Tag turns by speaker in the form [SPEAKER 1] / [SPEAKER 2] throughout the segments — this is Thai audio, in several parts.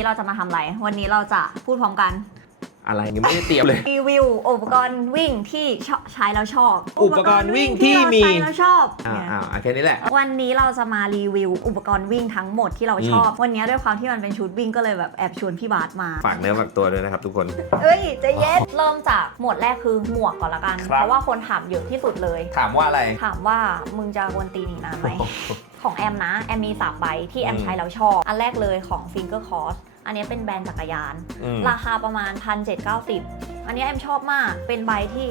[SPEAKER 1] นี้เราจะมาทำอะไร วันนี้เราจะพูดพร้อมกัน
[SPEAKER 2] อะไรยังไม่ได้เตรียมเลย
[SPEAKER 1] รีวิวอุปกรณ์วิ่งที่ชอบใช้แล้วชอบ
[SPEAKER 2] อุปกรณ์วิ่งที่มี
[SPEAKER 1] อุปกรณ์วิ่งที่เราใช้แล้วชอบ
[SPEAKER 2] อ่า
[SPEAKER 1] เนี่ย
[SPEAKER 2] อ่าอะแค่นี้แหละ
[SPEAKER 1] วันนี้เราจะมารีวิวอุปกรณ์วิ่งทั้งหมดที่เราชอบ วันนี้ด้วยความที่มันเป็นชุดวิ่งก็เลยแบบแอบชวนพี่บาสมา
[SPEAKER 2] ฝากเนื้อฝากตัวด้วยนะครับทุกคน
[SPEAKER 1] เอ้ยใจะเย็นเริ่มจากหมวดแรกคือหมวกก่อนละกัน
[SPEAKER 2] ครับ
[SPEAKER 1] เพราะว่าคนถามเยอะที่สุดเลย
[SPEAKER 2] ถามว่าอะไร
[SPEAKER 1] ถามว่ามึงจะวนตีนอีกนานไหม ของแอมนะ แอมมีสามใบที่แอม
[SPEAKER 2] อืม
[SPEAKER 1] ใช้แล้วชอบ อันแรกเลยของ Finger Cross อันนี้เป็นแบรนด์จักรยาน
[SPEAKER 2] อืม
[SPEAKER 1] ราคาประมาณ 1,790 อันนี้แอมชอบมาก เป็นใบที่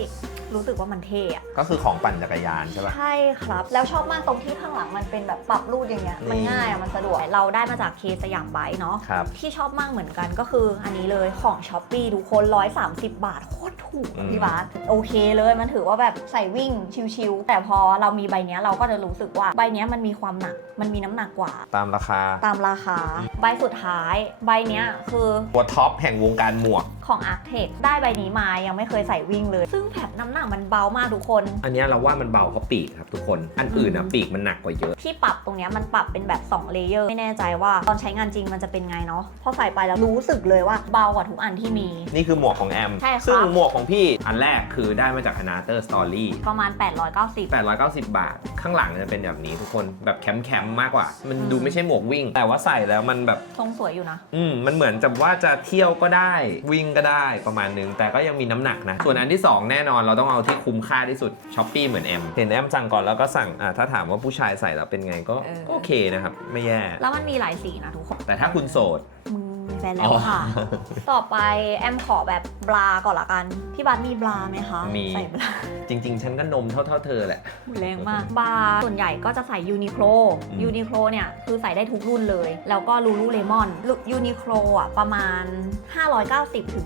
[SPEAKER 1] รู้สึกว่ามันเท่อะ
[SPEAKER 2] ก็คือของปั่นจักรยานใช่ป่ะ
[SPEAKER 1] ใช่ครับ แล้วชอบมากตรงที่ข้างหลังมันเป็นแบบปรับรูดอย่างเงี้ย มัน
[SPEAKER 2] นี่
[SPEAKER 1] ง่ายอะมันสะดวก เราได้มาจากเคสยามไบค์เนาะ
[SPEAKER 2] ครับ
[SPEAKER 1] ที่ชอบมากเหมือนกันก็คืออันนี้เลยของช้อปปีทุกคน 130 บาท โคตรถูก
[SPEAKER 2] อื
[SPEAKER 1] อะ
[SPEAKER 2] ม
[SPEAKER 1] พี่บาสโอเคเลยมันถือว่าแบบใส่วิ่งชิวๆแต่พอเรามีใบเนี้ยเราก็จะรู้สึกว่าใบเนี้ยมันมีความหนัก มันมีน้ำหนักกว่า
[SPEAKER 2] ตามราคา
[SPEAKER 1] ตามราคา ใบสุดท้าย ใบเนี้ยคือ
[SPEAKER 2] ตัวท็อปแห่งวงการหมวก
[SPEAKER 1] ของ Arc t e c ได้ใบนี้มายังไม่เคยใส่วิ่งเลย ซึ่งแผบน้ำหนักมันเบามากทุกคน
[SPEAKER 2] อันเนี้ยเราว่ามันเบาเพราะปีกครับทุกคน อันอื่นอะ
[SPEAKER 1] อืม
[SPEAKER 2] ปีกมันหนักกว่าเยอะ
[SPEAKER 1] ที่ปรับตรงเนี้ยมันปรับเป็นแบบ2เลเยอร์ไม่แน่ใจว่าตอนใช้งานจริงมันจะเป็นไงเนาะพอใส่ไปแล้วรู้สึกเลยว่าเบากว่าทุกอันที่มี
[SPEAKER 2] นี่คือหมวกของแอม
[SPEAKER 1] ใช่ครับ
[SPEAKER 2] ซึ่งหมวกของพี่อันแรกคือได้มาจาก a n a t e r Story
[SPEAKER 1] ประมาณ 890
[SPEAKER 2] 890 บาท ข้างหลังจะเป็นแบบนี้ทุกคนแบบแคมป์ๆมากกว่า มัน
[SPEAKER 1] อืม
[SPEAKER 2] ดูไม่ใช่หมวกวิ่ง แต่ว่าใส่แล้วมันแบบ
[SPEAKER 1] ทรงสวยอยู่นะ
[SPEAKER 2] อืมมันเหมือนจะว่าจะเที่ยวก็ได้วิ่งก็ได้ประมาณนึง แต่ก็ยังมีน้ำหนักนะ ส่วนอันที่ 2 แน่นอนเราต้องเอาที่คุ้มค่าที่สุดช้อปปี้เหมือนแอมเห็นแอมสั่งก่อนแล้วก็สั่งอะถ้าถามว่าผู้ชายใส่แล้วเป็นไงก็
[SPEAKER 1] เออ
[SPEAKER 2] โอเคนะครับ ไม่แย่
[SPEAKER 1] แล้วมันมีหลายสีนะทุกคน
[SPEAKER 2] แต่ถ้าคุณโสด
[SPEAKER 1] มึงมี แฟนแล้วค่ะ
[SPEAKER 2] อ๋อ
[SPEAKER 1] ต่อไปแอมขอแบบบราก่อนละกัน พี่บัสมีบราไหมคะ
[SPEAKER 2] มี
[SPEAKER 1] ใส่บรา
[SPEAKER 2] จริง ๆ ฉันก็นมเท่าๆเธอแหละ
[SPEAKER 1] แรงมากบราส่วนใหญ่ก็จะใส่ยูนิโคล
[SPEAKER 2] อืม
[SPEAKER 1] ยูนิโคลเนี่ย คือใส่ได้ทุกรุ่นเลย แล้วก็ลูลูเลมอนยูนิโคลอะ ประมาณ 590ถึง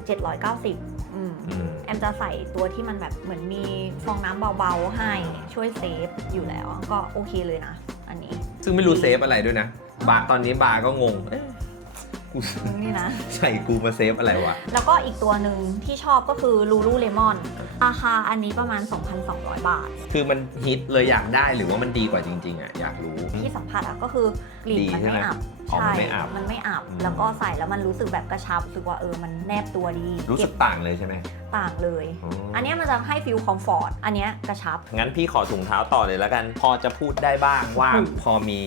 [SPEAKER 1] 790 อืม
[SPEAKER 2] อืม
[SPEAKER 1] แอมจะใส่ตัวที่มันแบบเหมือนมีฟองน้ำเบาๆ ให้ช่วยเซฟอยู่แล้ว ก็โอเคเลยนะ อันนี้
[SPEAKER 2] ซึ่งไม่รู้เซฟอะไรด้วยนะ บาร์ตอนนี้บาร์ก็งงเอ๊ะ กู
[SPEAKER 1] นี่นะ
[SPEAKER 2] ใส่กูมาเซฟอะไรวะ
[SPEAKER 1] แล้วก็อีกตัวหนึ่งที่ชอบก็คือลูลูเลมอนราคาอันนี้ประมาณ 2,200 บาท
[SPEAKER 2] คือมันฮิตเลยอยากได้หรือว่ามันดีกว่าจริง ๆอะอยากรู้
[SPEAKER 1] ที่สัมผัสอะก็คือกลิ่น
[SPEAKER 2] ดี
[SPEAKER 1] มัน
[SPEAKER 2] ใช่ไหม
[SPEAKER 1] ไม่อับ
[SPEAKER 2] อ๋อมันไม่อับ
[SPEAKER 1] มันไม่อับ
[SPEAKER 2] อืม
[SPEAKER 1] แล้วก็ใส่แล้วมันรู้สึกแบบกระชับรู้สึกว่าเออมันแนบตัวดี
[SPEAKER 2] รู้สึก
[SPEAKER 1] เบ
[SPEAKER 2] ต่างเลยใช่ไหม
[SPEAKER 1] ต่างเลย
[SPEAKER 2] อ๋ออั
[SPEAKER 1] อันเนี้ยมันจะให้ฟิลคอมฟอร์ต อันเนี้ยกระชับ
[SPEAKER 2] งั้นพี่ขอถุงเท้าต่อเลยแล้วกัน พอจะพูดได้บ้างว่า
[SPEAKER 1] อืม
[SPEAKER 2] พอมี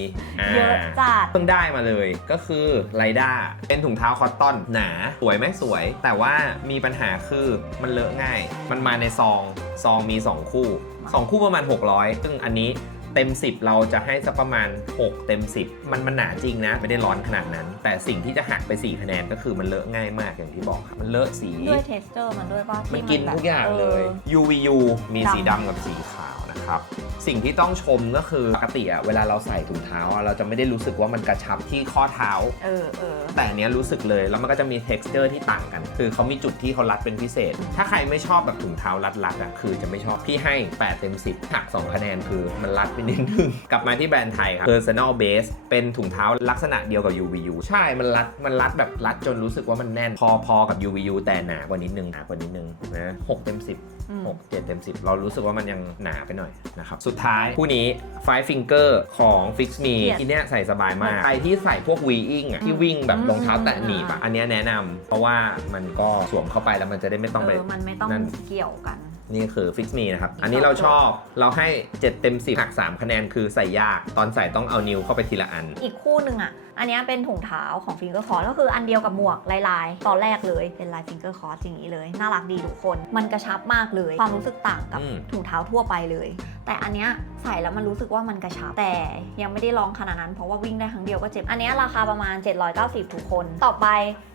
[SPEAKER 2] า
[SPEAKER 1] เยอะจัด
[SPEAKER 2] เพิ่งได้มาเลยก็คือไรด้าเป็นถุงเท้าคอตตอนหนา สวยไหมสวย แต่ว่ามีปัญหาคือมันเลอะง่าย มันมาในซอง ซองมี 2 คู่ 2 คู่ประมาณ 600 ซึ่งอันนี้ เต็ม 10 เราจะให้สักประมาณ 6 เต็ม 10 มันมันหนาจริงนะ ไม่ได้ร้อนขนาดนั้น แต่สิ่งที่จะหักไป 4 คะแนนก็คือมันเลอะง่ายมากอย่างที่บอกครับมันเลอะสี
[SPEAKER 1] ด้วยเทสเตอร์มันด้วยป่ะ
[SPEAKER 2] มัน
[SPEAKER 1] ที่
[SPEAKER 2] กิน
[SPEAKER 1] แบบ
[SPEAKER 2] ทุกอย่างเลย
[SPEAKER 1] ออ
[SPEAKER 2] UVU มีสี
[SPEAKER 1] ดำ
[SPEAKER 2] ดำกับสีขาว นะครับ สิ่งที่ต้องชมก็คือปกติอะเวลาเราใส่ถุงเท้าอะเราจะไม่ได้รู้สึกว่ามันกระชับที่ข้อเท้า
[SPEAKER 1] เออเออ
[SPEAKER 2] แต่อันเนี้ยรู้สึกเลยแล้วมันก็จะมี texture ที่ต่างกัน คือเขามีจุดที่เขารัดเป็นพิเศษ ถ้าใครไม่ชอบแบบถุงเท้ารัดๆอะคือจะไม่ชอบพี่ให้ 8 เต็ม 10 หัก 2 คะแนนคือมันรัดไปนิดนึง กลับมาที่แบรนด์ไทยครับ Personal Base เป็นถุงเท้าลักษณะเดียวกับ UVU ใช่มันรัดมันรัดแบบรัดจนรู้สึกว่ามันแน่นพอพอกับ UVU แต่หนากว่านิดนึงหนากว่านิดนึงนะ6เต็ม 10
[SPEAKER 1] อืม
[SPEAKER 2] 6 7 เต็ม 10 เรารู้สึกว่ามันยังหนาไปหน่อยนะครับ สุดท้ายคู่นี้ Five Finger ของ Fix Me
[SPEAKER 1] Yes
[SPEAKER 2] ทีเนี้ยใส่สบายมาก ใครที่ใส่พวก v ีอิงอะที่วิ่งแบบรองเท้าแตะหนีบอะอันเนี้ยแนะนำเพราะว่ามันก็สวมเข้าไปแล้วมันจะได้ไม่ต้องไป
[SPEAKER 1] เออมันไม่ต้อง
[SPEAKER 2] นั่น
[SPEAKER 1] เกี่ยวกัน
[SPEAKER 2] นี่คือ Fix Me นะครับ
[SPEAKER 1] อีก
[SPEAKER 2] อันนี้เรา
[SPEAKER 1] สอง
[SPEAKER 2] ชอบ เราให้ 7 เต็ม 10หัก3 คะแนนคือใส่ยาก ตอนใส่ต้องเอานิ้วเข้าไปทีละอัน
[SPEAKER 1] อีกคู่หนึ่งอะ อันนี้เป็นถุงเท้าของฟิงเกอร์คอร์ก็คืออันเดียวกับหมวกลายๆ ตอนแรกเลยเป็นลายฟิงเกอร์คอร์อย่างนี้เลย น่ารักดีทุกคน มันกระชับมากเลย ความรู้สึกต่างกับ
[SPEAKER 2] อืม
[SPEAKER 1] ถุงเท้าทั่วไปเลย แต่อันเนี้ยใส่แล้วมันรู้สึกว่ามันกระชับ แต่ยังไม่ได้ลองขนาดนั้นเพราะว่าวิ่งได้ครั้งเดียวก็เจ็บ อันเนี้ยราคาประมาณ 790 ทุกคน ต่อไป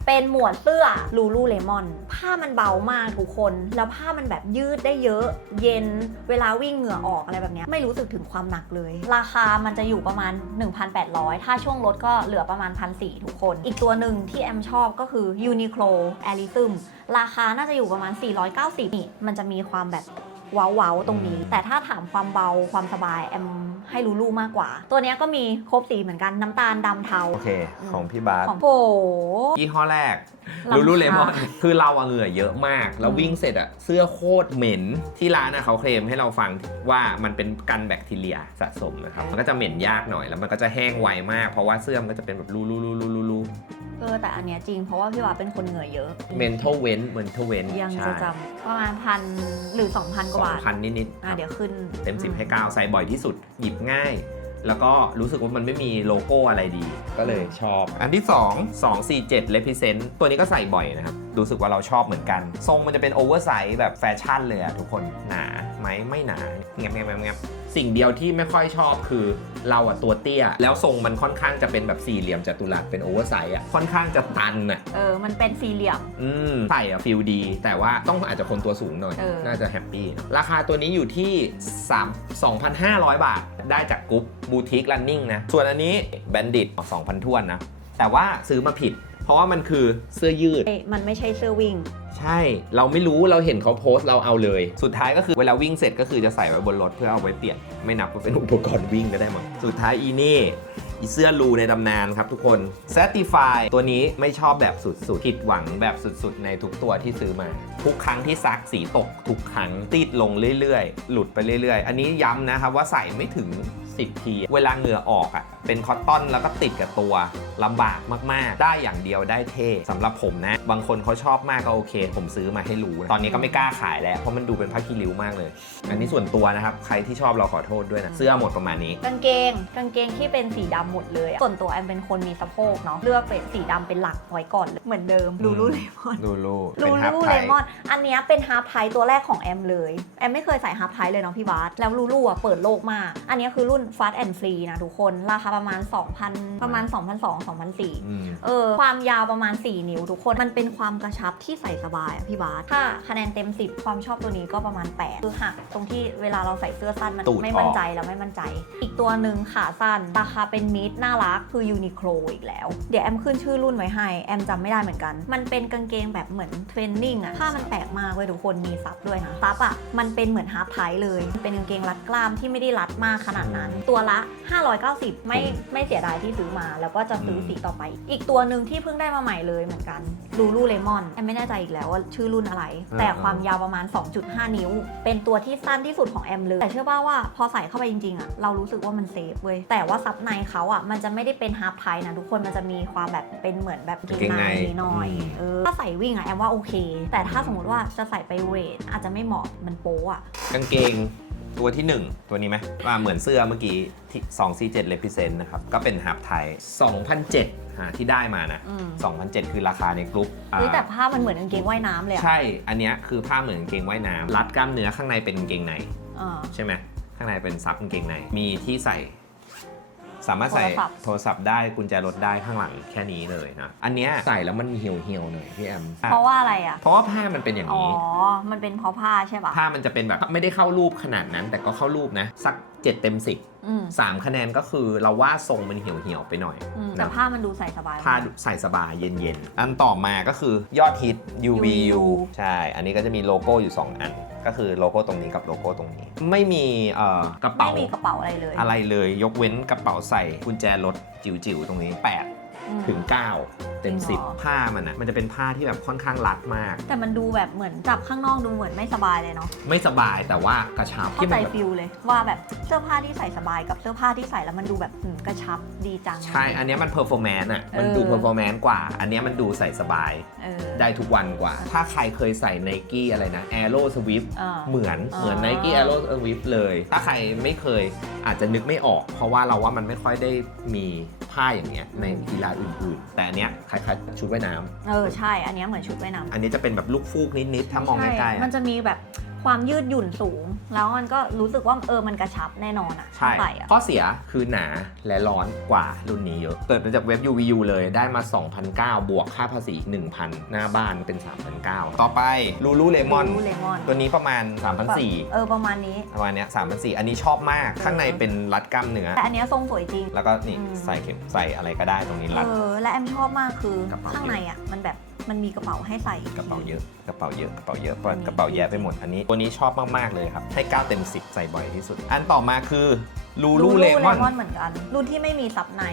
[SPEAKER 1] เป็นหมวดเสื้อลูลูเลมอนผ้ามันเบามากทุกคน แล้วผ้ามันแบบยืดได้เยอะ เย็นเวลาวิ่งเหงื่อออกอะไรแบบเนี้ยไม่รู้สึกถึงความหนักเลย ราคามันจะอยู่ประมาณ 1,800 ถ้าช่วงลดก็เหลือประมาณพันสี่ทุกคน อีกตัวหนึ่งที่แอมชอบก็คือ Uniqlo a l i s m ราคาน่าจะอยู่ประมาณ 490นี่มันจะมีความแบบเว้าๆตรงนี้ แต่ถ้าถามความเบาความสบายแอม ให้ลูลูมากกว่า ตัวเนี้ยก็มีครบสีเหมือนกันน้ำตาลดำเทา
[SPEAKER 2] โอเค ของพี่บาส
[SPEAKER 1] ของโอ้
[SPEAKER 2] ยี่ห้อแรก
[SPEAKER 1] รำคาญ
[SPEAKER 2] ลูลูเลมอนคือเราอะเหงื่อเยอะมาก แล้ว
[SPEAKER 1] อืม
[SPEAKER 2] วิ่งเสร็จอะเสื้อโคตรเหม็น ที่ร้านอะเขาเคลมให้เราฟังว่ามันเป็นกันแบคทีเรียสะสมนะครับ มันก็จะเหม็นยากหน่อยแล้วมันก็จะแห้งไวมาก เพราะว่าเสื้อมันก็จะเป็นแบบลูลูลูลูลูลู
[SPEAKER 1] เออแต่อันเนี้ยจริงเพราะว่าพี่ว่าเป็นคนเหงื่อเยอะ
[SPEAKER 2] เมนเทลเว้นเมนเทลเว้น
[SPEAKER 1] ยังจะจำประมาณพันหรือ 2,000ก
[SPEAKER 2] ส
[SPEAKER 1] ว่า
[SPEAKER 2] อง
[SPEAKER 1] บาท
[SPEAKER 2] พันนิดๆค
[SPEAKER 1] อะ
[SPEAKER 2] รับ
[SPEAKER 1] เดี๋ยวขึ้น
[SPEAKER 2] เต็ม 10 ให้ 9 ใส่บ่อยที่สุดหยิบง่าย แล้วก็รู้สึกว่ามันไม่มีโลโก้อะไรดี ก็เลยชอบ อันที่ 2 247 Represent ตัวนี้ก็ใส่บ่อยนะครับรู้สึกว่าเราชอบเหมือนกัน ทรงมันจะเป็นโอเวอร์ไซส์แบบแฟชั่นเลยอะทุกคนหนาไหมไม่หนาเงียบเงียบเงียบเงียบสิ่งเดียวที่ไม่ค่อยชอบคือเราอะตัวเตี้ย แล้วทรงมันค่อนข้างจะเป็นแบบสี่เหลี่ยมจัตุรัสเป็นโอเวอร์ไซส์อะค่อนข้างจะตันอะ
[SPEAKER 1] เออ มันเป็นสี่เหลี่ยม
[SPEAKER 2] อืมใส่อะฟิลดี แต่ว่าต้องอาจจะคนตัวสูงหน่อย
[SPEAKER 1] เออ
[SPEAKER 2] น่าจะแฮปปี้ ราคาตัวนี้อยู่ที่3 2,500 บาท ได้จากกรุ๊ปบูติก r ันนิ่งนะ ส่วนอันนี้แบนดิต2,000ท้วนนะ แต่ว่าซื้อมาผิด เพราะว่ามันคือเสื้อยืด
[SPEAKER 1] เอ้ยมันไม่ใช่เสื้อวิ่ง
[SPEAKER 2] ใช่ เราไม่รู้เราเห็นเขาโพสต์เราเอาเลย สุดท้ายก็คือเวลาวิ่งเสร็จก็คือจะใส่ไว้บนรถเพื่อเอาไว้เปลี่ยน ไม่นับว่าเป็นอุปกรณ์วิ่งก็ได้มั้งสุดท้ายอีนี่อีเสื้อรูในตำนานครับทุกคน Certify ตัวนี้ไม่ชอบแบบสุดๆ ผิดหวังแบบสุดๆ ในทุกตัวที่ซื้อมา ทุกครั้งที่ซักสีตก ทุกครั้งติดลงเรื่อยๆ หลุดไปเรื่อยๆ อันนี้ย้ำนะครับว่าใส่ไม่ถึง 10 ที เวลาเหงื่อออกอะ่ะเป็นคอตตอนแล้วก็ติดกับตัวลำบากมากๆ ได้อย่างเดียวได้เท่สำหรับผมนะ บางคนเขาชอบมากก็โอเค ผมซื้อมาให้รู้นะตอนนี้ก็ไม่กล้าขายแล้ว เพราะมันดูเป็นผ้าคีริ้วมากเลย อันนี้ส่วนตัวนะครับ ใครที่ชอบเราขอโทษด้วยนะ เสื้อหมดประมาณนี้
[SPEAKER 1] กางเกงกางเกงที่เป็นสีดำหมดเลยอะส่วนตัวแอมเป็นคนมีสะโพกเนาะเลือกเป็นสีดำเป็นหลักไว้ก่อนเลยเหมือนเดิมลูลูเลมอน
[SPEAKER 2] ลูลู
[SPEAKER 1] ลู
[SPEAKER 2] เป็นฮับ
[SPEAKER 1] ลู
[SPEAKER 2] ไท
[SPEAKER 1] เลยมอนอันเนี้ยเป็นฮาร์ปไทตัวแรกของแอมเลยแอมไม่เคยใส่ฮาร์ปไทเลยเนาะพี่บาสแล้วลูลูอะเปิดโลกมาก อันเนี้ยคือรุ่น Fast and Free นะทุกคน ราคาประมาณ 2,000 ประมาณ 2,200 2,004
[SPEAKER 2] อืม
[SPEAKER 1] เออความยาวประมาณ 4 นิ้วทุกคนมันเป็นความกระชับที่ใส่สบายอะพี่บาสถ้าคะแนนเต็ม 10 ความชอบตัวนี้ก็ประมาณ 8 คือหักตรงที่เวลาเราใส่เสื้อสั้นมัน
[SPEAKER 2] ตูด
[SPEAKER 1] ไม่มั่น
[SPEAKER 2] ออก
[SPEAKER 1] ใจแล้วไม่มั่นใจ อีกตัวหนึ่งขาสั้นราคาเป็นมิดน่ารักคือยูนิโคลอีกแล้ว เดี๋ยวแอมขึ้นชื่อรุ่นไว้ให้แอมจำไม่ได้เหมือนกัน มันเป็นกางเกงแบบเหมือนเทรนนิ่งอะผ้ามันแปลกมากเว้ยทุกคนมีซับด้วยนะซับอะมันเป็นเหมือนฮาร์ปไทเลยมันเป็นกางเกงรัดกล้ามที่ไม่ได้รัดมากขนาดนั้นตัวละ 590 ไม่ไม่เสียดายที่ซื้อมา แล้วก็จะซื้อสีต่อไป อีกตัวหนึ่งที่เพิ่งได้มาใหม่เลยเหมือนกันลูลูเลมอนแอมไม่แน่ใจอีกแล้วว่าชื่อรุ่นอะไร
[SPEAKER 2] อ่า
[SPEAKER 1] แต่ความยาวประมาณ 2.5 นิ้ว เป็นตัวที่สั้นที่สุดของแอมเลย แต่เชื่อป่าว่าพอใส่เข้าไปจริงๆอะเรารู้สึกว่ามันเซฟเว้ยแต่ว่าซับในเขาอะมันจะไม่ได้เป็นฮาร์ปไทนะทุกคนมันจะมีความแบบเป็นเหมือนแบบเกงใน
[SPEAKER 2] เกงใน
[SPEAKER 1] หน่อย
[SPEAKER 2] อืม
[SPEAKER 1] เออถ้าใส่วิ่งอะแอมว่าโอเค แต่ถ้าสมมติว่าจะใส่ไปเวทอาจจะไม่เหมาะมันโป๊อะ
[SPEAKER 2] กางเกง ตัวที่ 1 ตัวนี้ไหมว่าเหมือนเสื้อเมื่อกี้ที่247 represent นะครับ ก็เป็นฮับไทย2,007หาที่ได้มานะ
[SPEAKER 1] อืม
[SPEAKER 2] 2,007 คือราคาในกรุ๊ปอ่า
[SPEAKER 1] เฮ้ยแต่ภาพมันเหมือนกางเกงว่ายน้ำเลยอะ
[SPEAKER 2] ใช่ อันเนี้ยคือผ้าเหมือนกางเกงว่ายน้ำรัดกล้ามเนื้อข้างในเป็นกางเกงใน
[SPEAKER 1] อ่า
[SPEAKER 2] ใช่ไหมข้างในเป็นซับกางเกงใน มีที่ใส่ สามารถใส่
[SPEAKER 1] โทรศัพท์
[SPEAKER 2] โทรศัพท์ได้กุญแจรถได้ข้างหลังแค่นี้เลยนะอันเนี้ย ใส่แล้วมันเหี่ยวเหี่ยวๆหน่อยพี่แอม
[SPEAKER 1] เพราะว่าอะไรอะ
[SPEAKER 2] เพราะว่าผ้ามันเป็นอย่าง
[SPEAKER 1] อ๋อ
[SPEAKER 2] นี้
[SPEAKER 1] มันเป็นเพราะผ้าใช่ปะ
[SPEAKER 2] ผ้ามันจะเป็นแบบไม่ได้เข้ารูปขนาดนั้น แต่ก็เข้ารูปนะ สัก 7 เต็ม 10
[SPEAKER 1] อืม
[SPEAKER 2] 3คะแนนก็คือเราว่าทรงมันเหี่ยวเหี่ยวๆไปหน่อย
[SPEAKER 1] อืมแต่
[SPEAKER 2] นะ
[SPEAKER 1] ผ้ามันดูใส่สบายมก
[SPEAKER 2] ผ้าใส่สบายเย็นๆ อันต่อมาก็คือยอดฮิต UVU
[SPEAKER 1] UVU
[SPEAKER 2] ใช่ อันนี้ก็จะมีโลโก้อยู่ 2 อัน ก็คือโลโก้ตรงนี้กับโลโก้ตรงนี้ ไม่มีเอ่อกระเป๋า
[SPEAKER 1] ไม่มีกระเป๋าอะไรเลย
[SPEAKER 2] อะไรเลย ยกเว้นกระเป๋าใส่กุญแจรถจิ๋วๆตรงนี้
[SPEAKER 1] อืม
[SPEAKER 2] 8 ถึง 9 เต็ม
[SPEAKER 1] จริงเหรอ
[SPEAKER 2] 10 ผ้ามันอะมันจะเป็นผ้าที่แบบค่อนข้างรัดมาก
[SPEAKER 1] แต่มันดูแบบเหมือนจับข้างนอกดูเหมือนไม่สบายเลยเนาะ
[SPEAKER 2] ไม่สบายแต่ว่ากระชับ
[SPEAKER 1] เข้า
[SPEAKER 2] ที่
[SPEAKER 1] ใจ
[SPEAKER 2] มันแบบ
[SPEAKER 1] ฟิลเลยว่าแบบเสื้อผ้าที่ใส่สบายกับเสื้อผ้าที่ใส่แล้วมันดูแบบหืมกระชับดีจัง
[SPEAKER 2] ใช่ อันเนี้ยมันเพอร์ฟอร์แมนซ์อะมัน
[SPEAKER 1] เออ
[SPEAKER 2] ดูเพอร์ฟอร์แมนซ์กว่า อันเนี้ยมันดูใส่สบาย
[SPEAKER 1] เออ
[SPEAKER 2] ได้ทุกวันกว่า ถ้าใครเคยใส่ n i กี้อะไรนะ Aero Swift
[SPEAKER 1] อ่า
[SPEAKER 2] เหมือน
[SPEAKER 1] อ่า
[SPEAKER 2] เหมือน Nike Aero Swift เลย ถ้าใครไม่เคยอาจจะนึกไม่ออก เพราะว่าเราว่ามันไม่ค่อยได้มีผ้าอย่างเงี้ยในกีฬาอื่นๆ แต่อันเนี้ยคล้ายๆชุดว่ายน้ำ
[SPEAKER 1] เออใช่ อันเนี้ยเหมือนชุดว่ายน้ำ
[SPEAKER 2] อันนี้จะเป็นแบบลูกฟูกนิดๆถ้ามองใกล้ๆ
[SPEAKER 1] ใช่
[SPEAKER 2] อะ
[SPEAKER 1] มันจะมีแบบ ความยืดหยุ่นสูง แล้วมันก็รู้สึกว่าเออมันกระชับแน่นอนอะ
[SPEAKER 2] ใช่
[SPEAKER 1] ใส่อะ
[SPEAKER 2] ข้อเสียคือหนาและร้อนกว่ารุ่นนี้เยอะ เปิดมาจากเว็บ UVU เลยได้มา 2,009 บวกค่าภาษี 1,000 หน้าบ้านเป็น 3,009 ต่อไป Lululemon
[SPEAKER 1] ลูเลมอน
[SPEAKER 2] ตัวนี้ประมาณ3,400
[SPEAKER 1] เออประมาณนี้
[SPEAKER 2] ประมาณเนี้ย3,400อันนี้ชอบมาก ข้างในเป็นรัดกล้ามเนื้อ
[SPEAKER 1] แต่อันเนี้ยทรงสวยจริง
[SPEAKER 2] แล้วก็นี่
[SPEAKER 1] อืม
[SPEAKER 2] ใส่เข็มใส่อะไรก็ได้ตรงนี้รัด
[SPEAKER 1] เออและแอมชอบมากคือก
[SPEAKER 2] ระเป๋า
[SPEAKER 1] ข้างในอะมันแบบมันมีกระเป๋าให้ใส่
[SPEAKER 2] กระเป๋าเยอะก ระเป๋าเยอะกระเป๋าเยอะเพราะกระเป๋าแย่ไปหมดอันนี้ตัวนี้ชอบมาก ๆ เลยครับ ให้ 9 เต็ม 10 ใส่บ่อยที่สุด อันต่อมาคือลูลูเลมอน
[SPEAKER 1] Lululemon เหมือนกัน รุ่นที่ไม่มีซับใน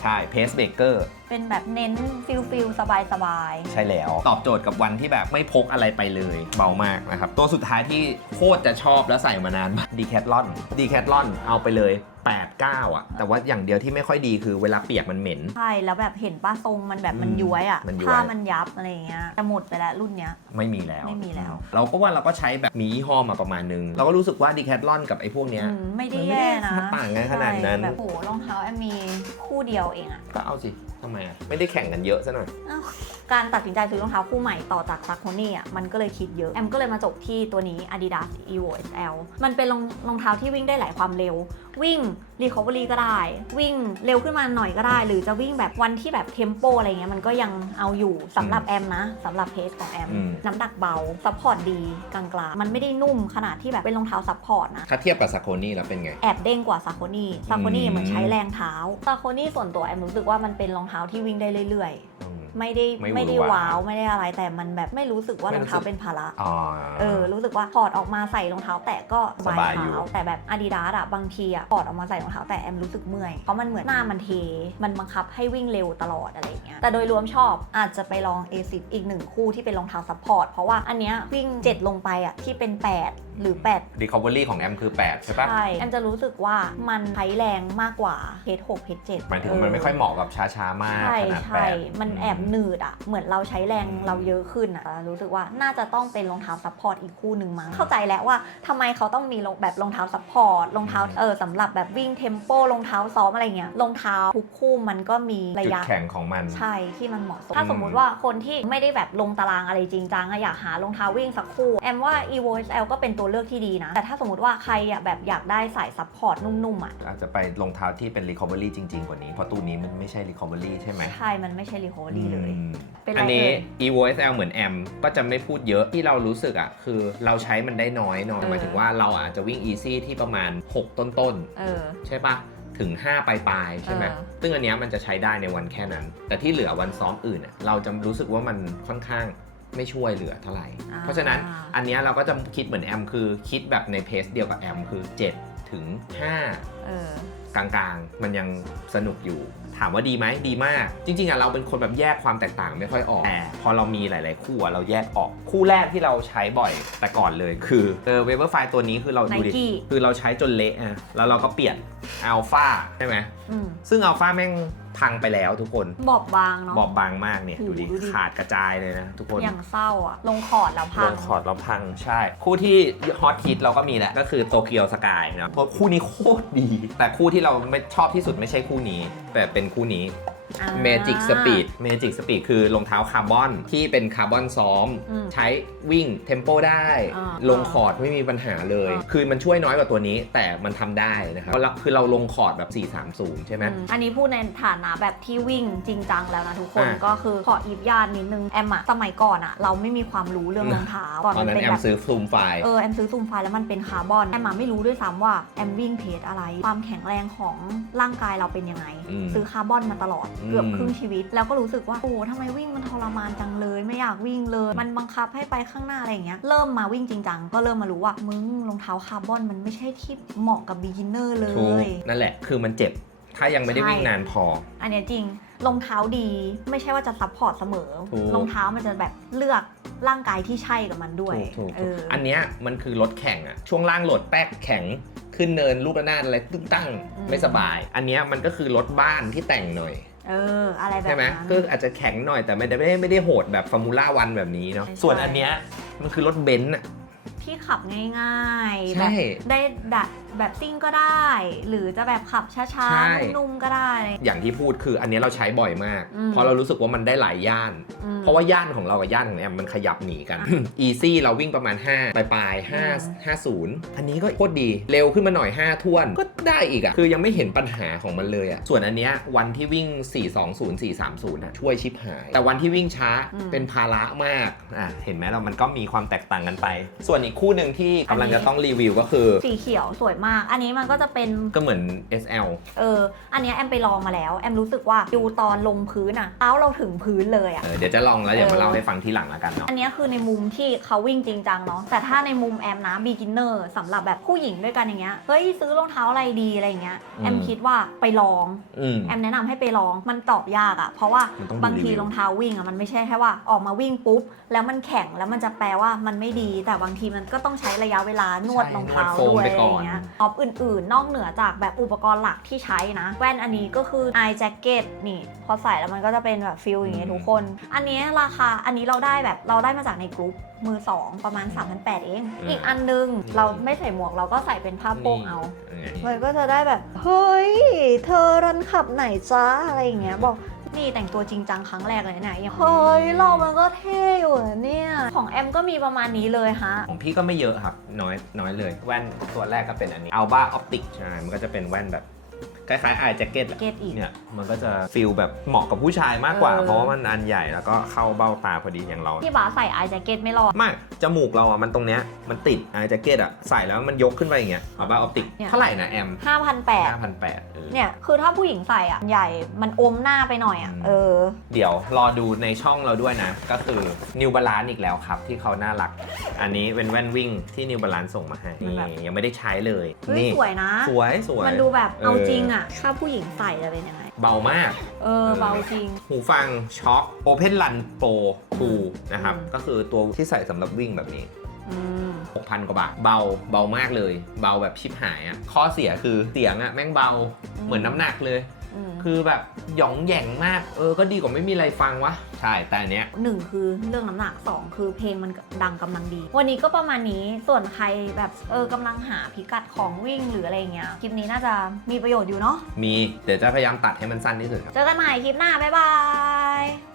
[SPEAKER 2] ใช่เพสเบเกอร์
[SPEAKER 1] เป็นแบบเน้นฟิลฟิลสบายสบาย
[SPEAKER 2] ใช่แล้ว ตอบโจทย์กับวันที่แบบไม่พกอะไรไปเลย เบามากนะครับ ตัวสุดท้ายที่โคตรจะชอบแล้วใส่มานานมากดีแคทลอนดีแคทลอนเอาไปเลย8 9อะ แต่ว่าอย่างเดียวที่ไม่ค่อยดีคือเวลาเปียกมันเหม็น
[SPEAKER 1] ใช่ แล้วแบบเห็นป้าทรงมันแบบมัน
[SPEAKER 2] อืม
[SPEAKER 1] ย้วยอะ
[SPEAKER 2] มันย้วย
[SPEAKER 1] ผ้ามันยับอะไรอย่างเงี้ยแต่หมดไปแล้วรุ่นเนี้ย
[SPEAKER 2] ไม่มีแล้ว
[SPEAKER 1] ไม่มีแล้ว
[SPEAKER 2] เราก็ว่าเราก็ใช้แบบมียี่ห้อมาประมาณนึง เราก็รู้สึกว่าดีแคทลอนกับไอ้พวกเนี้ย
[SPEAKER 1] อืมไม่ได้
[SPEAKER 2] มันไม่
[SPEAKER 1] แย่
[SPEAKER 2] ได้
[SPEAKER 1] นะ
[SPEAKER 2] ต่างกันขนาดนั้น
[SPEAKER 1] ใช่แบบโหรองเท้าแอมมีคู่เดียวเองอะ
[SPEAKER 2] ก็เอาสิ ทำไมอะ ไม่ได้แข่งกันเยอะซะหน่อย
[SPEAKER 1] อ้าวการตัดสินใจซื้อรองเท้าคู่ใหม่ต่อจากซาโคนี่อะมันก็เลยคิดเยอะ แอมก็เลยมาจบที่ตัวนี้ Adidas Evo SL มันเป็นรองรองเท้าที่วิ่งได้หลายความเร็ว วิ่ง Recovery ก็ได้ วิ่งเร็วขึ้นมาหน่อยก็ได้ หรือจะวิ่งแบบวันที่แบบเทมโปอะไรเงี้ยมันก็ยังเอาอยู่สำหรับแอมนะสำหรับเพจของแอม
[SPEAKER 2] อืม
[SPEAKER 1] น้ำหนักเบาซัพพอร์ตดีกลางๆมันไม่ได้นุ่มขนาดที่แบบเป็นรองเท้าซัพพอร์ตนะ
[SPEAKER 2] ถ้าเทียบกับซาโคนี่แล้วเป็นไง
[SPEAKER 1] แอบเด้งกว่าซาโคนี่ซาโคนี่
[SPEAKER 2] อืม
[SPEAKER 1] เหมือนใช้แรงเท้าซาโคนี่ส่วนตัวแอมรู้สึกว่ามันเป็นรองเท้าที่วิ่งได้เรื่อยๆ
[SPEAKER 2] อืม
[SPEAKER 1] ไม่ได้
[SPEAKER 2] ไม่
[SPEAKER 1] ไม่ได้
[SPEAKER 2] หวือหวา
[SPEAKER 1] ว้าวไม่ได้อะไรแต่มันแบบไม่รู้สึกว่า
[SPEAKER 2] ไม่
[SPEAKER 1] ร
[SPEAKER 2] รู้
[SPEAKER 1] อง
[SPEAKER 2] สึก
[SPEAKER 1] เท้าเป็นภาระ
[SPEAKER 2] อ๋อ
[SPEAKER 1] เออ รู้สึกว่าถอดออกมาใส่รองเท้า แตะก็สบา
[SPEAKER 2] สบาย
[SPEAKER 1] ย
[SPEAKER 2] อยู่
[SPEAKER 1] เท้าแต่แบบอาดิดาสอะบางทีอะถอดออกมาใส่รองเท้าแตะแอมรู้สึกเมื่อย เพราะมันเหมือนหน้ามันเท มันบังคับให้วิ่งเร็วตลอดอะไรอย่างเงี้ย แต่โดยรวมชอบอาจจะไปลอง A10 อีกหนึ่งคู่ที่เป็นรองเท้าซัพพอร์ต เพราะว่าอันเนี้ยวิ่ง 7 ลงไปอะที่เป็น 8 หรือ 8
[SPEAKER 2] recovery ของแอมคือ 8 ใช่ปะ
[SPEAKER 1] ใช่แอมจะรู้สึกว่ามันใช้แรงมากกว่าเพจ6เพจ7
[SPEAKER 2] หมายถึงมันไม่ค่อยเหมาะกับช้าๆมาก
[SPEAKER 1] ใช่
[SPEAKER 2] ขนาด
[SPEAKER 1] ใช่
[SPEAKER 2] แปด
[SPEAKER 1] มันแอบหนืดอะ เหมือนเราใช้แรง
[SPEAKER 2] อืม
[SPEAKER 1] เราเยอะขึ้นอะ รู้สึกว่าน่าจะต้องเป็นรองเท้าซัพพอร์ตอีกคู่หนึ่งมั้งเข้าใจแล้วว่าทำไมเขาต้องมีรองแบบรองเท้าซัพพอร์ตรองเท้าเออสำหรับแบบวิ่งเทมโปรองเท้าซ้อมอะไรเงี้ยรองเท้าทุกคู่มันก็มีระ
[SPEAKER 2] จุด
[SPEAKER 1] ยะ
[SPEAKER 2] แข็งของมัน
[SPEAKER 1] ใช่ที่มันเหมาะสม ถ้าสมมุติว่าคนที่ไม่ได้แบบลงตารางอะไรจริงจังอะอยากหารองเท้าวิ่งสักคู่ แอมว่า evo SL ก็เป็นตัวเลือกที่ดีนะ แต่ถ้าสมมติว่าใครอะแบบอยากได้สายซัพพอร์ตนุ่มๆอะ
[SPEAKER 2] อาจจะไปรองเท้าที่เป็น recovery จริง ๆ กว่านี้ เพราะตู้นี้มันไม่ใช่ recovery ใช่ไหม
[SPEAKER 1] ใช่ มันไม่ใช่รีโคดีเลย
[SPEAKER 2] อืม
[SPEAKER 1] เป็นไร
[SPEAKER 2] อันนี้
[SPEAKER 1] เอ่ย
[SPEAKER 2] evo sl เหมือนแอมก็จะไม่พูดเยอะที่เรารู้สึกอะ คือเราใช้มันได้น้อยเนาะ
[SPEAKER 1] เออ
[SPEAKER 2] หมายถึงว่าเราอาจจะวิ่ง easy ที่ประมาณ 6 ต้น
[SPEAKER 1] เออ
[SPEAKER 2] ๆ ใช่ปะถึง5ปลายๆใช่ไหม
[SPEAKER 1] เออ
[SPEAKER 2] ซึ่งอันเนี้ยมันจะใช้ได้ในวันแค่นั้น แต่ที่เหลือวันซ้อมอื่นอะเราจะรู้สึกว่ามันค่อนข้าง ไม่ช่วยเหลือเท่าไหร่
[SPEAKER 1] อ่า
[SPEAKER 2] เพราะฉะนั้นอันเนี้ยเราก็จะคิดเหมือนแอมคือคิดแบบในเพสเดียวกับแอมคือ7ถึง5
[SPEAKER 1] เออ
[SPEAKER 2] กลางๆ มันยังสนุกอยู่ ถามว่าดีไหมดีมาก จริงๆอะเราเป็นคนแบบแยกความแตกต่างไม่ค่อยออกแต่พอเรามีหลาย ๆ คู่อะเราแยกออกคู่แรกที่เราใช้บ่อยแต่ก่อนเลยคือเออเวเบอร์ไฟตัวนี้คือเราดูดิ
[SPEAKER 1] Nike
[SPEAKER 2] คือเราใช้จนเละอะแล้วเราก็เปลี่ยน อัลฟาใช่ไหม
[SPEAKER 1] อืม
[SPEAKER 2] ซึ่งอัลฟาแม่งพังไปแล้วทุกคน
[SPEAKER 1] บอบบางเนาะ
[SPEAKER 2] บอบบางมากเนี่ย
[SPEAKER 1] โอ้โห
[SPEAKER 2] ดูดิ
[SPEAKER 1] ดูดิ
[SPEAKER 2] ขาดกระจายเลยนะทุกคน
[SPEAKER 1] อย่างเศร้าอะลงคอร์ดแล้วพั
[SPEAKER 2] ล
[SPEAKER 1] ง
[SPEAKER 2] งคอร์ดเราพังใช่ คู่ที่ฮอตฮิตเราก็มีแหละก็คือโตเกียวสกายนะเพราะคู่นี้โคตรดี แต่คู่ที่เราไม่ชอบที่สุดไม่ใช่คู่นี้ แต่เป็นคู่นี้
[SPEAKER 1] อ่า
[SPEAKER 2] Magic Speed Magic Speed คือรองเท้าคาร์บอนที่เป็นคาร์บอนซ้อม
[SPEAKER 1] อืม
[SPEAKER 2] ใช้วิ่งเทมโปได้
[SPEAKER 1] อ่า
[SPEAKER 2] ลงคอร์ดไม่มีปัญหาเลย
[SPEAKER 1] อ่า
[SPEAKER 2] คือมันช่วยน้อยกว่าตัวนี้ แต่มันทำได้นะครับเพราะเราคือเราลงคอร์ดแบบ 430 ใช่ไหม
[SPEAKER 1] อืมอันนี้พูดในฐานะแบบที่วิ่งจริงจังแล้วนะทุกคน
[SPEAKER 2] อ่า
[SPEAKER 1] ก็คือขออีฟญาตินิดนึง แอมอะสมัยก่อนอะเราไม่มีความรู้เรื่องรองเท้า
[SPEAKER 2] ตอนนั้น
[SPEAKER 1] เป็
[SPEAKER 2] แอ
[SPEAKER 1] แบ
[SPEAKER 2] ม
[SPEAKER 1] บ
[SPEAKER 2] ซื้อซูมไฟล์
[SPEAKER 1] เออแอมซื้อซูมไฟล์แล้วมันเป็นคาร์บอนแอมอะไม่รู้ด้วยซ้ำว่าแอมวิ่งเพจอะไร ความแข็งแรงของร่างกายเราเป็นยังไง
[SPEAKER 2] อืม
[SPEAKER 1] ซื้อคาร์บอนมาตลอด
[SPEAKER 2] อืม
[SPEAKER 1] เกือบครึ่งชีวิต แล้วก็รู้สึกว่าโอ้ทำไมวิ่งมันทรมานจังเลย ไม่อยากวิ่งเลย มันบังคับให้ไปข้างหน้าอะไรอย่างเงี้ยเริ่มมาวิ่งจริงจังก็เริ่มมารู้ว่ามึงรองเท้าคาร์บอนมันไม่ใช่ที่เหมาะกับ beginner เล
[SPEAKER 2] ถูก
[SPEAKER 1] ย
[SPEAKER 2] นั่นแหละ คือมันเจ็บ ถ้ายังไม่ได้
[SPEAKER 1] ใช่
[SPEAKER 2] วิ่งนานพอ
[SPEAKER 1] อันเนี้ยจริงรองเท้าดีไม่ใช่ว่าจะซัพพอร์ตเสมอ
[SPEAKER 2] ถูก
[SPEAKER 1] รองเท้ามันจะแบบเลือกร่างกายที่ใช่กับมันด้วย
[SPEAKER 2] ถูกถูก
[SPEAKER 1] เอ
[SPEAKER 2] ถูก
[SPEAKER 1] ออ
[SPEAKER 2] อันเนี้ยมันคือรถแข่งอะช่วงล่างโหลดแป๊กแข็ง ขึ้นเนินลูกระนาดอะไรตึ้งตั้ง
[SPEAKER 1] อืม
[SPEAKER 2] ไม่สบาย อันเนี้ยมันก็คือรถบ้านที่แต่งหน่อย
[SPEAKER 1] เอออะไรแบบ
[SPEAKER 2] ใช่ไหม
[SPEAKER 1] นั้น
[SPEAKER 2] ก็อาจจะแข็งหน่อยแต่ไม่ได้ไม่ได้ไม่ได้โหดแบบฟอร์มูล่าวันแบบนี้เนาะ
[SPEAKER 1] ใช่
[SPEAKER 2] ส่วนอันเนี้ยมันคือรถเบนซ์อะ
[SPEAKER 1] ที่ขับง่ายๆ
[SPEAKER 2] ใช่
[SPEAKER 1] แบบได้ดัดแบบซิ่งก็ได้ หรือจะแบบขับช้า
[SPEAKER 2] ใช่
[SPEAKER 1] ๆ นุ่มๆก็ได้
[SPEAKER 2] อย่างที่พูดคืออันเนี้ยเราใช้บ่อยมาก
[SPEAKER 1] อืม
[SPEAKER 2] เพราะเรารู้สึกว่ามันได้หลายย่าน
[SPEAKER 1] อืม
[SPEAKER 2] เพราะว่าย่านของเรากับย่านของแอมมันขยับหนีกัน
[SPEAKER 1] อะ
[SPEAKER 2] easy เราวิ่งประมาณ 5 ปลายปลาย
[SPEAKER 1] อืม
[SPEAKER 2] 5 50 อันนี้ก็โคตรดี เร็วขึ้นมาหน่อย 5ท่วน ก็ได้อีกอะคือยังไม่เห็นปัญหาของมันเลยอะส่วนอันเนี้ยวันที่วิ่ง 420 430อะช่วยชิปหาย แต่วันที่วิ่งช้า
[SPEAKER 1] อืม
[SPEAKER 2] เป็นภาระมากอะเห็นไหมเรามันก็มีความแตกต่างกันไป ส่วนอีกคู่หนึ่งที่กำลังจะต้องรีวิวก็คือ
[SPEAKER 1] สีเขียวสวยมาก อันนี้มันก็จะเป็น
[SPEAKER 2] ก็เหมือน SL
[SPEAKER 1] เอออันเนี้ยแอมไปลองมาแล้วแอมรู้สึกว่าดูตอนลงพื้นอะเท้าเราถึงพื้นเลยอะ
[SPEAKER 2] เออเดี๋ยวจะลองแล้วเดี๋ยว
[SPEAKER 1] เอ
[SPEAKER 2] มา
[SPEAKER 1] อ
[SPEAKER 2] เล่าให้ฟังทีหลังแล้วกันเนาะ
[SPEAKER 1] อันเนี้ยคือในมุมที่เขาวิ่งจริงจังเนาะแต่ถ้าในมุมแอมนะ beginner สำหรับแบบผู้หญิงด้วยกันอย่างเงี้ยเฮ้ยซื้อรองเท้าอะไรดีอะไรอย่างเงี้ยแอมคิดว่าไปลอง
[SPEAKER 2] อืม
[SPEAKER 1] แอมแนะนำให้ไปลองมันตอบยากอะเพราะว่า
[SPEAKER 2] มันต้องดู
[SPEAKER 1] บางที
[SPEAKER 2] รีวิว
[SPEAKER 1] รองเท้าวิ่งอะมันไม่ใช่แค่ว่าออกมาวิ่งปุ๊บ แล้วมันแข็งแล้วมันจะแปลว่ามันไม่ดี แต่บางทีมันก็ต้องใช้ระยะเวลานวดรองเท้าด้วยอะไรอย่างเงี้ยออฟอื่น ๆ นอกเหนือจากแบบอุปกรณ์หลักที่ใช้นะ แว่นอันนี้ก็คือ eye jacket นี่ พอใส่แล้วมันก็จะเป็นแบบฟิลอย่างเงี้ยทุกคน อันนี้ราคาอันนี้เราได้แบบเราได้มาจากในกรุ๊ปมือสองประมาณ 3,800 เอง อีกอันนึงเราไม่ใส่หมวกเราก็ใส่เป็นผ้าโป่งเอา
[SPEAKER 2] นี่
[SPEAKER 1] มันก็จะได้แบบ เฮ้ย เธอรันขับไหนจ้าอะไรอย่างเงี้ยบอกนี่แต่งตัวจริงจังครั้งแรกเลยเนี่ยเฮ้ยเรามันก็เท่อยู่นะเนี่ย ของแอมก็มีประมาณนี้เลยฮะ
[SPEAKER 2] ของพี่ก็ไม่เยอะครับ น้อยน้อยเลย แว่นตัวแรกก็เป็นอันนี้ Alba Optic ใช่มันก็จะเป็นแว่นแบบ คล้ายๆ eye jacket แหละ
[SPEAKER 1] เกตอีก
[SPEAKER 2] เนี่ยมันก็จะฟิลแบบเหมาะกับผู้ชายมากกว่า
[SPEAKER 1] เออ
[SPEAKER 2] เพราะว่ามันอันใหญ่แล้วก็เข้าเบ้าตาพอดีอย่างเรา
[SPEAKER 1] ที่บาสใส่ไอแจ็คเก็ตไม่รอด
[SPEAKER 2] ไมากจมูกเราอะมันตรงเนี้ยมันติด eye jacket อะใส่แล้วมันยกขึ้นไปอย่างเงี้ย Alba Optic
[SPEAKER 1] เนี่ย
[SPEAKER 2] เท่าไหร่นะแอม
[SPEAKER 1] 5,800
[SPEAKER 2] 5,800เออ
[SPEAKER 1] เนี่ยคือถ้าผู้หญิงใส่อะใหญ่มันอมหน้าไปหน่อยอะ
[SPEAKER 2] อืม
[SPEAKER 1] เออ
[SPEAKER 2] เดี๋ยวรอดูในช่องเราด้วยนะ ก็คือ New Balance อีกแล้วครับ ที่เขาน่ารัก อันนี้เป็นแว่นวิ่งที่ New Balance ส่งมาให้
[SPEAKER 1] มันแบบ
[SPEAKER 2] นี่ยังไม่ได้ใช้เลย
[SPEAKER 1] เฮ้ย
[SPEAKER 2] นี่
[SPEAKER 1] สวยนะ
[SPEAKER 2] สวยสวย
[SPEAKER 1] มันดูแบบเอา
[SPEAKER 2] เออ
[SPEAKER 1] จริงอะถ้าผู้หญิงใส่จะเป็นยังไง
[SPEAKER 2] เบามาก
[SPEAKER 1] เออเบาจริง
[SPEAKER 2] หูฟังช็อค Open Run Pro 2นะครับ
[SPEAKER 1] อืม
[SPEAKER 2] ก็คือตัวที่ใส่สำหรับวิ่งแบบนี้
[SPEAKER 1] อืม
[SPEAKER 2] 6,000 กว่าบาท เบาเบามากเลย เบาแบบชิบหายอะ่ะข้อเสียคือเสียงอะ่ะแม่งเบา
[SPEAKER 1] อืม
[SPEAKER 2] เหมือนน้ำหนักเลย
[SPEAKER 1] อืม
[SPEAKER 2] คือแบบหยองแหย่งมาก เออ ก็ดีกว่าไม่มีอะไรฟังวะ ใช่ แต่อันเนี้ย
[SPEAKER 1] หนึ่งคือเรื่องน้ำหนักสองคือเพลงมันดังกำลังดี วันนี้ก็ประมาณนี้ส่วนใครแบบเออกำลังหาพิกัดของวิ่งหรืออะไรเงี้ยคลิปนี้น่าจะมีประโยชน์อยู่เนาะ
[SPEAKER 2] มี เดี๋ยวจะพยายามตัดให้มันสั้นที่สุดครับ
[SPEAKER 1] เจอกันใหม่คลิปหน้า บ๊ายบาย